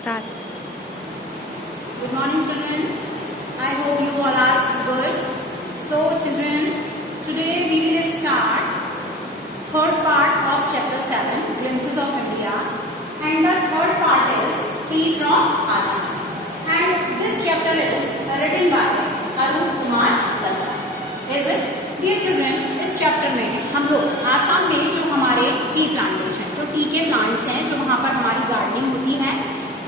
Start. Good morning, children. I hope you all are good. So, children, today we will start third part of chapter 7, Glimpses of India, and the third part is Tea from Assam. And this chapter is written by Arun Kumar Datta. Is it? Dear children, इस chapter में हम लोग आसाम में जो हमारे tea plantation, जो T के plants हैं, जो वहाँ पर हमारी गार्डनिंग होती है,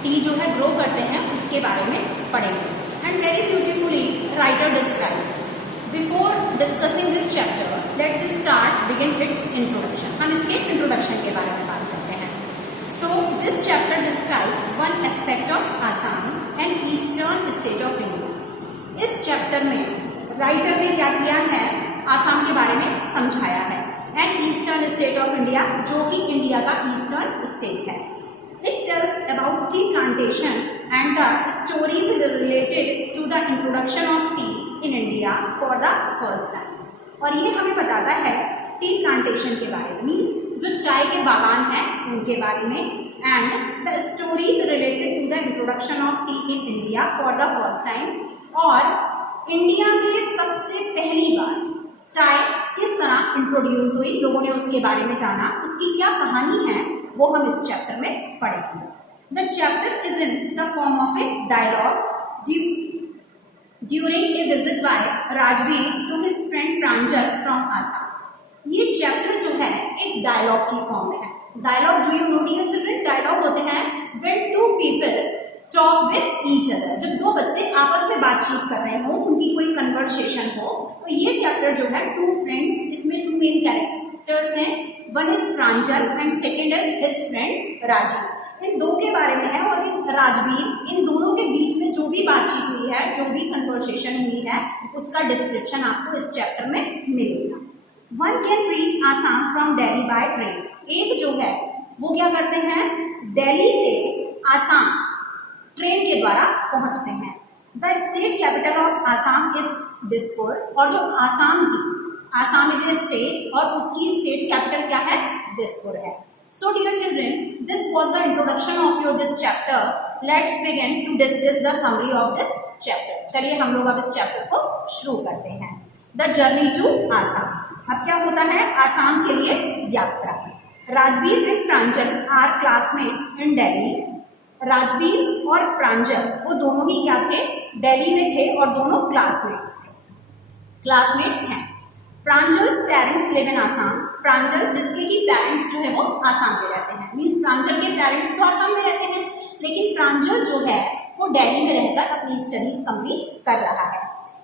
टी जो है ग्रो करते हैं, उसके बारे में पढ़ेंगे. And very beautifully writer describe it. Before discussing this chapter, let's start begin it's introduction. हम इसके इंट्रोडक्शन के बारे में बात करते हैं. So this chapter describes one aspect of Assam and eastern state of India. इस चैप्टर में राइटर ने क्या किया है, आसाम के बारे में समझाया है, and eastern state of India, जो कि इंडिया का ईस्टर्न स्टेट है. It tells about tea plantation and the stories related to the introduction of tea in India for the first time. और ये हमें बताता है टी प्लांटेशन के बारे में, मीन्स जो चाय के बागान हैं उनके बारे में, and the stories related to the introduction of tea in India for the first time. और इंडिया में सबसे पहली बार चाय किस तरह इंट्रोड्यूस हुई, लोगों ने उसके बारे में जाना, उसकी क्या कहानी है, वो हम इस चैप्टर में पढ़ेंगे. The chapter is in the form of a dialogue during a visit by Rajvir to his friend Pranjal from Assam. ये चैप्टर जो है एक डायलॉग की फॉर्म में है. Dialogue, do you know dear children, dialogue होते हैं when two people talk with each other. जब दो बच्चे आपस में बातचीत कर रहे हो, उनकी कोई कन्वर्सेशन हो, तो ये चैप्टर जो है टू फ्रेंड्स, इसमें टू मेन कैरेक्टर्स हैं, one is Pranjal and second is his friend Rajveer. इन दो के बारे में है, और इन राजवीर, इन दोनों के बीच में जो भी बातचीत हुई है, जो भी कन्वर्सेशन हुई है, उसका डिस्क्रिप्शन आपको इस चैप्टर में मिलेगा. One can reach Assam from Delhi by train. एक जो है वो क्या करते हैं, दिल्ली से आसाम ट्रेन के द्वारा पहुंचते हैं. The state capital of Assam is Dispur. और जो आसाम इज ए स्टेट, और उसकी स्टेट कैपिटल क्या है, दिसपुर है. So dear children, this was the introduction of your this chapter. Let's begin to discuss the summary of this chapter. चलिए हम लोग अब इस चैप्टर को शुरू करते हैं. The journey to Assam. अब क्या होता है, आसाम के लिए यात्रा. Rajveer and Pranjal are classmates in Delhi. Rajveer और प्रांजल वो दोनों ही क्या थे, दिल्ली में थे, और दोनों क्लासमेट्स हैं. Pranjal's parents live in Assam. Pranjal जिसके की पेरेंट्स जो है वो आसाम में रहते हैं, मीन्स प्रांजल के पेरेंट्स तो आसाम में रहते हैं, लेकिन प्रांजल जो है वो दिल्ली में रहकर अपनी स्टडीज कंप्लीट कर रहा है.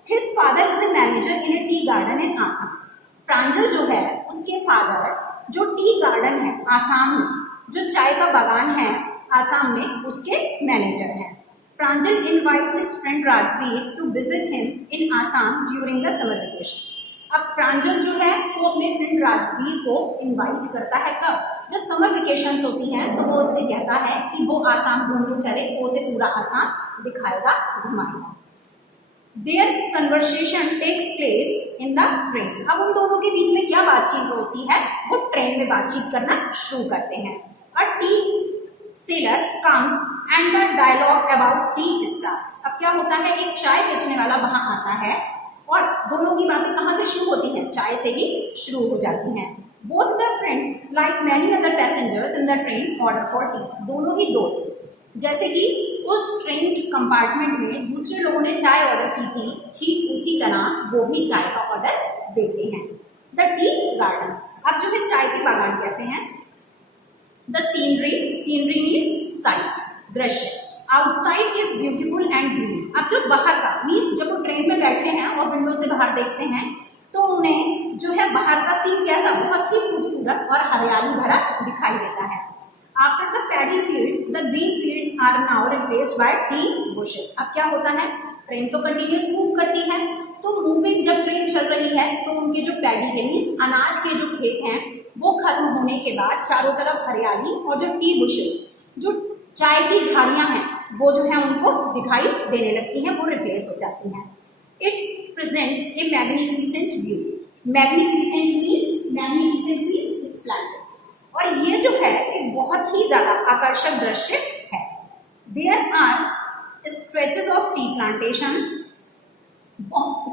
His father is a manager in a tea garden in Assam. Pranjal जो है उसके फादर जो टी गार्डन है आसाम में, जो चाय का बागान है आसाम में, उसके मैनेजर हैं. Pranjal invites his friend Rajveer to visit him in Assam during the summer vacation. अब प्रांजल जो है वो अपने फ्रेंड राजवीर को इनवाइट करता है, कब, जब समर वेकेशंस होती हैं, तो वो उससे कहता है कि वो आसाम घूमने चले, वो उसे पूरा आसाम दिखाएगा, घुमाएगा. Their conversation takes place in the train. अब उन दोनों के बीच में क्या बातचीत होती है, वो ट्रेन में बातचीत करना शुरू करते हैं. और tea seller comes and the dialogue about tea starts. अब क्या होता है, एक चाय बेचने वाला वहां आता है, और दोनों की बातें कहाँ से शुरू होती हैं, चाय से ही शुरू हो जाती हैं. Both the friends like many other passengers in the train order for T. दोनों ही दोस्त जैसे कि उस ट्रेन के कंपार्टमेंट में दूसरे लोगों ने चाय ऑर्डर की थी, ठीक उसी तरह वो भी चाय का ऑर्डर देते हैं. The tea gardens. अब जो है चाय के बागान कैसे हैं. The scenery means sight, दृश्य. Outside is beautiful and green. अब जो बाहर का मीन्स जब वो ट्रेन में बैठे हैं और विंडो से बाहर देखते हैं, तो उन्हें जो है बाहर का सीन कैसा, बहुत ही खूबसूरत और हरियाली भरा दिखाई देता है. After the paddy fields, the green fields are now replaced by tea bushes. अब क्या होता है, ट्रेन तो कंटिन्यूस मूव करती है, तो मूविंग जब ट्रेन चल रही है, तो उनके जो पैडी के मीन्स अनाज के जो खेत हैं, वो खत्म होने के बाद चारों तरफ हरियाली, और जो टी बुशेस, जो चाय की झाड़ियां हैं, वो जो है उनको दिखाई देने लगती हैं, वो रिप्लेस हो जाती हैं. It presents A magnificent view. Magnificent means Splendor. और ये जो है एक बहुत ही ज्यादा आकर्षक दृश्य है. There are stretches of tea plantations.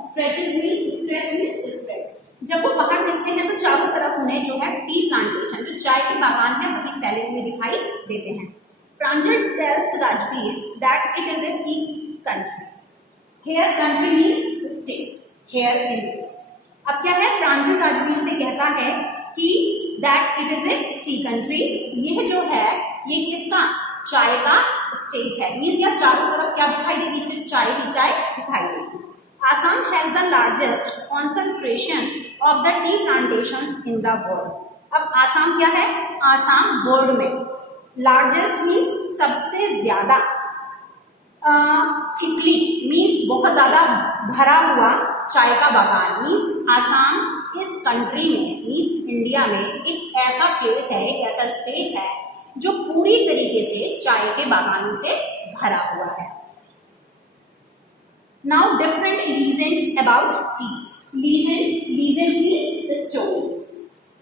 Stretches means spread. जब वो बाहर देखते हैं तो चारों तरफ उन्हें जो है टी प्लांटेशन, जो चाय के बागान है, वही फैले हुए दिखाई देते हैं। Pranjal tells Rajveer that it is a tea country. Here country means state, here in it. अब क्या है, प्रांजल राजवीर से कहता है कि that it is a tea country, यह जो है ये किसका, चाय का स्टेट है। मीन्स यह चारों तरफ क्या दिखाई देगी, सिर्फ चाय ही चाय दिखाई देगी। Assam has the largest concentration of the tea plantations in the world. अब आसाम क्या है, आसाम वर्ल्ड में लार्जेस्ट मीन्स सबसे ज्यादा, थिकली मीन्स बहुत ज्यादा भरा हुआ चाय का बागान। मीन्स आसाम इस कंट्री में मीन्स इंडिया में एक ऐसा प्लेस है, एक ऐसा स्टेट है जो पूरी तरीके से चाय के बागानों से भरा हुआ है। Now different legends about tea. Legend means stories.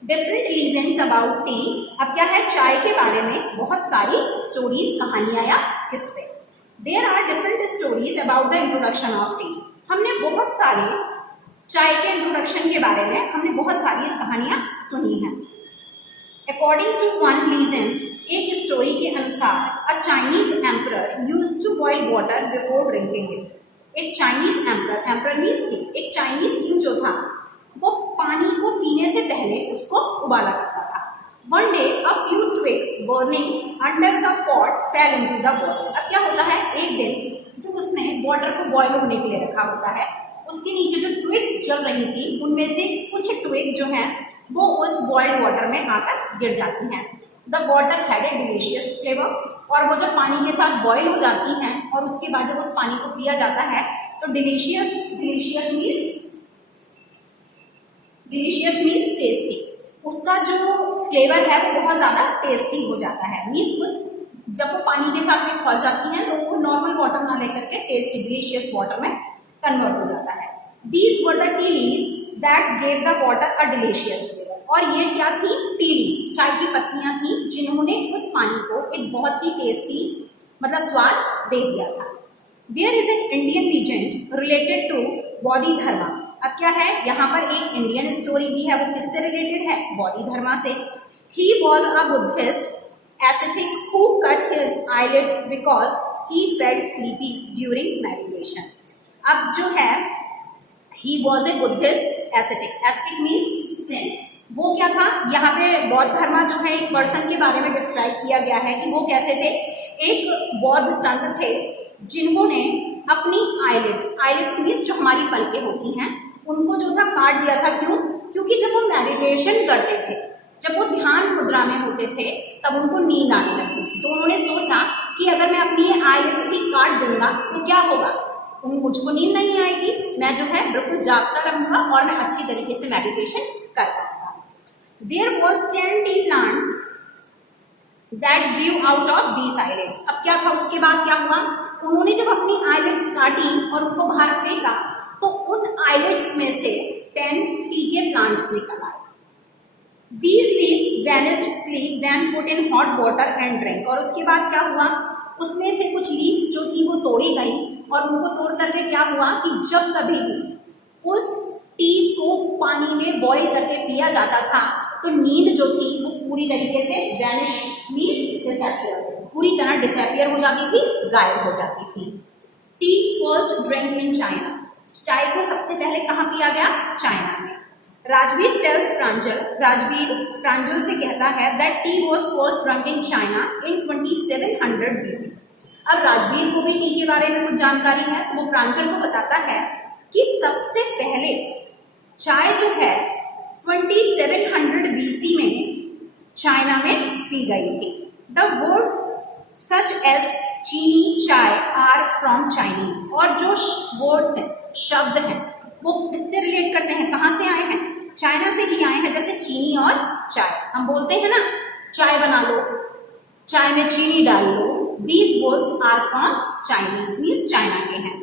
Different legends about tea. अब क्या है, चाय के बारे में बहुत सारी स्टोरीज, कहानियां या किस्से। There are different stories about the introduction of tea. हमने बहुत सारे चाय के इंट्रोडक्शन के बारे में हमने बहुत सारी कहानियां सुनी हैं। According to one legend, एक स्टोरी के अनुसार a Chinese emperor used to boil water before drinking it. एक चाइनीज एम्परर मीन्स किंग, एक चाइनीज किंग जो था वो पानी को पीने से पहले उसको उबाला करता था। One day a few twigs burning under the pot fail into the water. अब क्या होता है, एक दिन जब उसने वाटर को बॉयल होने के लिए रखा होता है, उसके नीचे जो ट्विग्स जल रही थी उनमें से कुछ ट्विग जो हैं वो उस बॉइल्ड वाटर में आकर गिर जाती हैं। The water had a delicious flavour, और वो जब पानी के साथ बॉयल हो जाती हैं और उसके बाद जब उस पानी को पिया जाता है तो डिलीशियस मीन्स टेस्टी, उसका जो फ्लेवर है वो बहुत ज्यादा टेस्टी हो जाता है। मीन्स उस जब वो पानी के साथ में खौल जाती हैं तो वो नॉर्मल वाटर ना लेकर के टेस्टी डिलीशियस वाटर में कन्वर्ट हो जाता है। These were the tea leaves that gave the water a delicious flavour. और ये क्या थी, टी लीव्स, चाय की पत्तियां थी जिन्होंने उस पानी को एक बहुत ही टेस्टी मतलब स्वाद दे दिया था। There is an Indian legend related to Bodhidharma. अब क्या है, यहाँ पर एक इंडियन स्टोरी भी है, वो किससे रिलेटेड है, बौद्धि धर्मा से। He was a Buddhist ascetic who cut his eyelids because he felt sleepy during meditation. अब जो है he was a Buddhist ascetic. Ascetic means saint. वो क्या था, यहाँ पे बौद्ध धर्मा जो है एक पर्सन के बारे में डिस्क्राइब किया गया है कि वो कैसे थे। एक बौद्ध संत थे जिन्होंने अपनी आईलिड्स मीन्स जो हमारी पलकें होती हैं उनको जो था काट दिया था। क्यों? क्योंकि जब वो मेडिटेशन करते थे, जब वो ध्यान मुद्रा में होते थे तब उनको नींद आने लगती थी। तो उन्होंने सोचा कि अगर मैं अपनी ये आईलिड्स ही काट दूंगा तो क्या होगा, मुझको नींद नहीं आएगी, मैं जो है बिल्कुल जागता रहूंगा और मैं अच्छी तरीके से मेडिटेशन कर पाऊंगा। There was 10 tea plants that grew out of these eyelids. अब क्या था, उसके बाद क्या हुआ, उन्होंने जब अपनी आईलिड्स काटी और उनको बाहर फेंका तो उन आईलिड्स में से 10 टी के प्लांट्स निकल आए। These leaves vanished sleep when put in hot water and drink. और उसके बाद क्या हुआ, उसमें से कुछ लीव्स जो थी वो तोड़ी गई और उनको तोड़ करके क्या हुआ कि जब कभी भी उस टीज को पानी में बॉईल करके पिया जाता था तो नींद जो थी वो पूरी तरीके से वैनिश मीन्स डिसअपियर, पूरी तरह डिसअपियर हो जाती थी, गायब हो जाती थी। T first drink in China. चाय को सबसे पहले कहाँ पिया गया, चाइना में। राजवीर टेल्स राजवीर प्रांजल से कहता है that T was first drunk in China in 2700 BC। अब राजवीर को भी टी के बारे में कुछ जानकारी है तो वो प्रांजल को बताता है कि सबसे पहले चाय जो है 2700 BC में चाइना में पी गई थी। द वर्ड्स सच एज चीनी चाय आर फ्रॉम चाइनीज। और जो वर्ड्स हैं, शब्द हैं, वो किससे रिलेट करते हैं, कहाँ से आए हैं, चाइना से ही आए हैं। जैसे चीनी और चाय, हम बोलते हैं ना चाय बना लो, चाय में चीनी डाल लो, these words are from Chinese means China के हैं।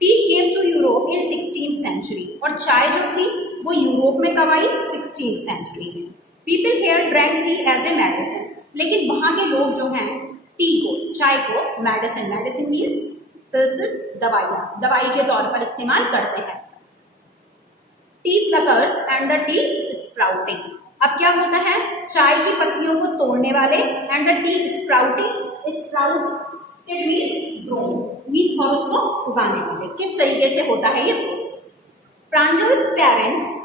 Tea came to Europe in 16th century। और चाय जो थी वो यूरोप में कब आई, 16th century में। People here drank tea as a medicine. लेकिन वहां के लोग जो हैं टी को, चाय को मेडिसिन, मेडिसिन मीन्स पल्सेस, दवाइयाँ, दवाई के तौर पर इस्तेमाल करते हैं। T pluckers and the T sprouting. अब क्या होता है, चाय की पत्तियों को तोड़ने वाले and the T sprouting, sprout it means grow, means और उसको उगाने वाले। किस तरीके से होता है ये process. Pranjal's parents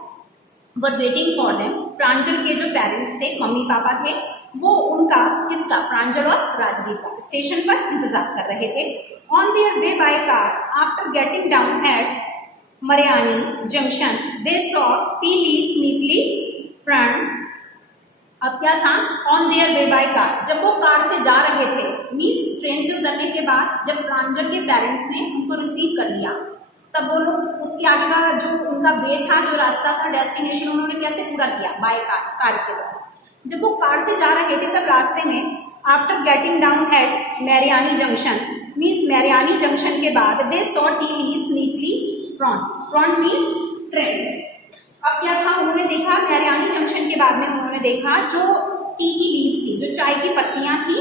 were waiting for them. Pranjal के जो पेरेंट्स थे, मम्मी पापा थे, वो उनका किसका, प्रांजल और राजवीर का स्टेशन पर इंतजार कर रहे थे। On their way by car after getting down at Mariani junction they saw tea leaves neatly pruned. अब क्या था, on their way by car, जब वो कार से जा रहे थे, मीन्स ट्रेन से उतरने के बाद जब प्रांजल के पेरेंट्स ने उनको रिसीव कर लिया, तब वो लोग उसके आगे का जो उनका वे था, जो रास्ता था, डेस्टिनेशन, उन्होंने कैसे पूरा किया, बाय कार, कार के द्वारा। जब वो कार से जा रहे थे तब रास्ते में after getting down at Mariani junction, means Mariani junction के बाद they saw tea leaves neatly pruned, pruned means train. अब क्या था, उन्होंने देखा मैरियानी जंक्शन के बाद में उन्होंने देखा जो टी की लीव्स थी, जो चाय की पत्तियां थी,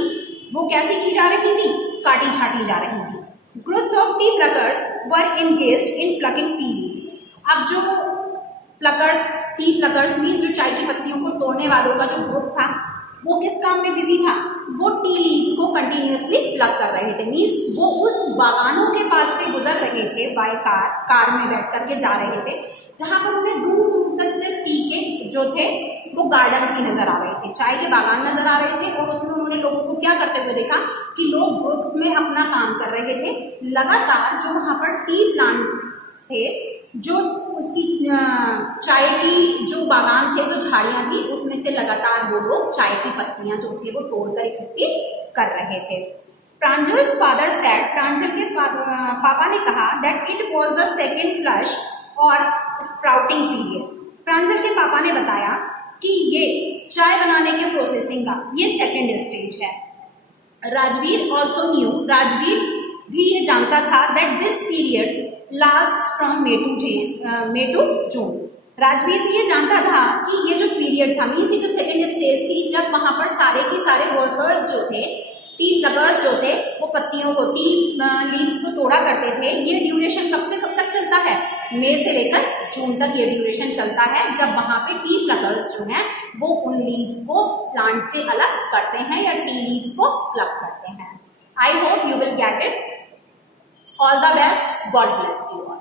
वो कैसे की जा रही थी, काटी छाटी जा रही थी। Groups of T pluckers were engaged in plucking tea leaves. अब जो प्लकर्स, टी प्लकर्स मीन्स जो चाय की पत्तियों को तोड़ने वालों का जो ग्रुप था, वो किस काम में बिजी था, वो टी लीव्स को कंटिन्यूअसली प्लग कर रहे थे। मीन्स वो उस बागानों के पास से गुजर रहे थे बाय कार, कार में बैठ करके जा रहे थे, जहां पर उन्हें दूर दूर तक सिर्फ टी के जो थे वो गार्डन्स ही नजर आ रहे थे, चाय के बागान नजर आ रहे थे। और उसमें उन्होंने लोगों को क्या करते हुए देखा कि लोग ग्रुप्स में अपना काम कर रहे थे। लगातार जो वहां पर टी प्लांट्स थे, जो उसकी चाय की जो बागान थे, जो झाड़ियां थी, उसमें से लगातार वो लोग चाय की पत्तियां जो थी वो तोड़कर इकट्ठी कर रहे थे। प्रांजल्स फादर सेड, प्रांजल के पापा ने कहा that it was the second flush और स्प्राउटिंग पीरियड। प्रांजल के पापा ने बताया कि ये चाय बनाने के प्रोसेसिंग का ये सेकेंड स्टेज है। राजवीर ऑल्सो न्यू, राजवीर भी ये जानता था that this period last from May to June. Rajvir भी ये जानता था कि ये जो पीरियड था, मीन्स ये जो सेकेंड स्टेज थी, जब वहां पर सारे के सारे वर्कर्स जो थे, टी प्लकर्स जो थे, वो पत्तियों को, टी लीव्स को तोड़ा करते थे। ये ड्यूरेशन कब से कब तक चलता है, मई से लेकर जून तक ये ड्यूरेशन चलता है, जब वहां पे टी प्लकर्स जो हैं वो उन लीव्स को प्लांट से अलग करते हैं या टी लीव्स को प्लग करते हैं। I hope you will get it. All the best, God bless you all.